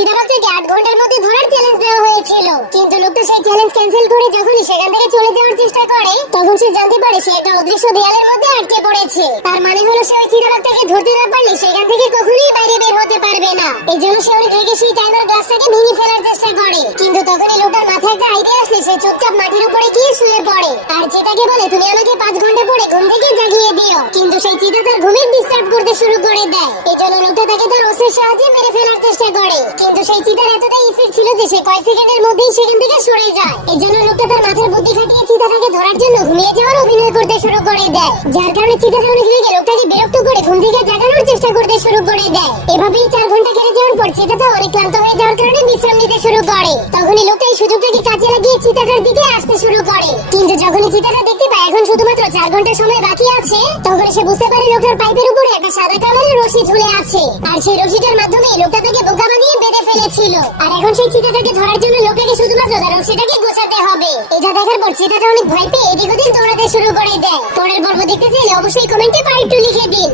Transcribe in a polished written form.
চিতাবাঘটাকে 8 ঘন্টার মধ্যে ধরার চ্যালেঞ্জ দেওয়া হয়েছিল, কিন্তু লোকটা সেই চ্যালেঞ্জ ক্যান্সেল করে যখনই সেখান থেকে চলে যাওয়ার চেষ্টা করে তখন সে জানতে পারে সে একটা অদৃশ্য দেয়ালের মধ্যে আটকে পড়েছে। তার মানে হলো সে ওই চিতাবাঘটাকে ধরতে না পারলে সেখান থেকে কখনোই বাইরে বের হতে পারবে না। এই জন্য সে অনেক রেগে সেই টাইমার গ্লাসটাকে ভেঙে ফেলার চেষ্টা করে, কিন্তু তখনই লোকটার মাথায় একটা আইডিয়া আসলে সে চুপচাপ মাটির উপরে গিয়ে শুয়ে পড়ে আর চিতাকে বলে তুমি আমাকে 5 ঘন্টা পরে ঘুম থেকে জাগিয়ে দিও। কিন্তু সেই চিতা তার ঘুমের ডিস্টার্ব করতে শুরু করে দেয়। এই জন্য লোকটা তাকে তার অস্ত্রের সাহায্যে মেরে ফেলার চেষ্টা করে, কিন্তু সেই চিতার এতটাই স্পিড ছিল যে সে কয়েক সেকেন্ডের মধ্যেই সেখান থেকে সরে যায়। এই জন্য লোকটা তার মাথার বুদ্ধি খাটিয়ে চিতাটাকে ধরার জন্য ঘুমিয়ে যাওয়ার অভিনয় করতে শুরু করে দেয়, যার কারণে চিতাটা অনেক রেগে লোকটাকে বিরক্ত করে ঘুম থেকে জাগানোর চেষ্টা করতে শুরু করে দেয়। এভাবেই 4 ঘন্টা কেটে যাওয়ার পর চিতাটা অনেক ক্লান্ত হয়ে যাওয়ার কারণে বিশ্রাম নিতে শুরু করে। তখনই লোকটা এই সুযোগটাকে কাজে লাগিয়ে চিতাটার দিকে আসতে শুরু করে, কিন্তু যখনই চিতাটা দেখতে পায় এখন শুধুমাত্র 4 ঘন্টা সময় বাকি আছে তখন সে বুঝতে পারে লোকটার পাইপের উপরে একটা সাদা কালারের রশি ঝুলে আছে, আর সেই রশিটার মাধ্যমে লোকটা তাকে বোকা বানিয়ে বেঁধে ফেলেছিল। আর এখন সেই চিতাটাকে ধরার জন্য লোকটাকে শুধুমাত্র তার রশিটাকে গোছাতে হবে। এটা দেখার পর চিতাটা অনেক ভয় পেয়ে এদিক ওদিক দৌড়াতে শুরু করে দেয়। পরের পর্ব দেখতে চাইলে অবশ্যই কমেন্টে পার্ট 2 লিখে দিন।